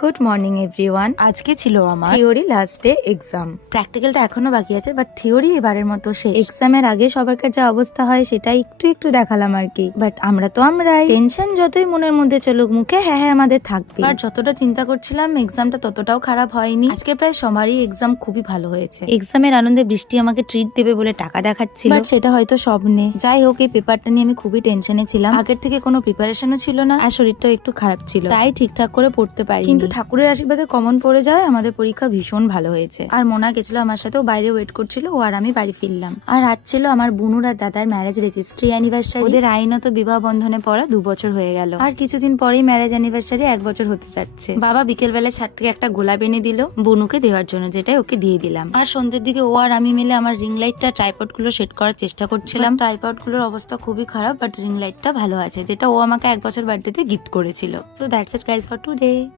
Good morning everyone. আজকে ছিল আমার থিওরি লাস্ট ডে এক্সাম। প্র্যাকটিক্যালটা এখনো বাকি আছে, বাট থিওরি এবারের মতো শেষ। এক্সামের আগে সবার যা অবস্থা হয় সেটা একটু দেখালাম আর কি। বাট আমরাই টেনশন যতই মনের মধ্যে চলুক, মুখে হ্যাঁ হ্যাঁ আমাদের থাকবে। আর যতটা চিন্তা করছিলাম এক্সামটা ততটাও খারাপ হয়নি। আজকে প্রায় সবারই এক্সাম খুবই ভালো হয়েছে। এক্সামের আনন্দে বৃষ্টি আমাকে ট্রিট দেবে বলে টাকা দেখাচ্ছিল, বাট সেটা হয়তো স্বপ্নে। যাই হোক, এই পেপারটা নিয়ে আমি খুবই টেনশনে ছিলাম। আগের থেকে কোনো প্রিপারেশনও ছিল না, আর শরীরটাও একটু খারাপ ছিল, তাই ঠিকঠাক করে পড়তে পারি। কিন্তু ঠাকুরের আশীর্বাদে কমন পড়ে যায়, আমাদের পরীক্ষা ভীষণ ভালো হয়েছে। আর মোনা গেছিল আমার সাথে, ও বাইরে ওয়েট করছিল, ও আর আমি বাড়ি ফিরলাম। আর আজ ছিল আমার বোনুর আর দাদার ম্যারেজ রেজিস্ট্রি অ্যানিভার্সারি। ওদের আইনত বিবাহ বন্ধনে পড়া 2 বছর হয়ে গেল, আর কিছুদিন পরেই ম্যারেজ অ্যানিভার্সারি 1 বছর হতে যাচ্ছে। বাবা বিকেল বেলায় ছাদ থেকে একটা গোলাপ এনে দিল বোনুকে দেওয়ার জন্য, যেটাই ওকে দিয়ে দিলাম। আর সন্ধ্যের দিকে ও আর আমি মিলে আমার রিং লাইটটা ট্রাইপড গুলো সেট করার চেষ্টা করছিলাম। ট্রাইপড গুলোর অবস্থা খুবই খারাপ, বাট রিং লাইটটা ভালো আছে, যেটা ও আমাকে 1 বছর বার্থডেতে গিফট করেছিল। So that's it guys for today.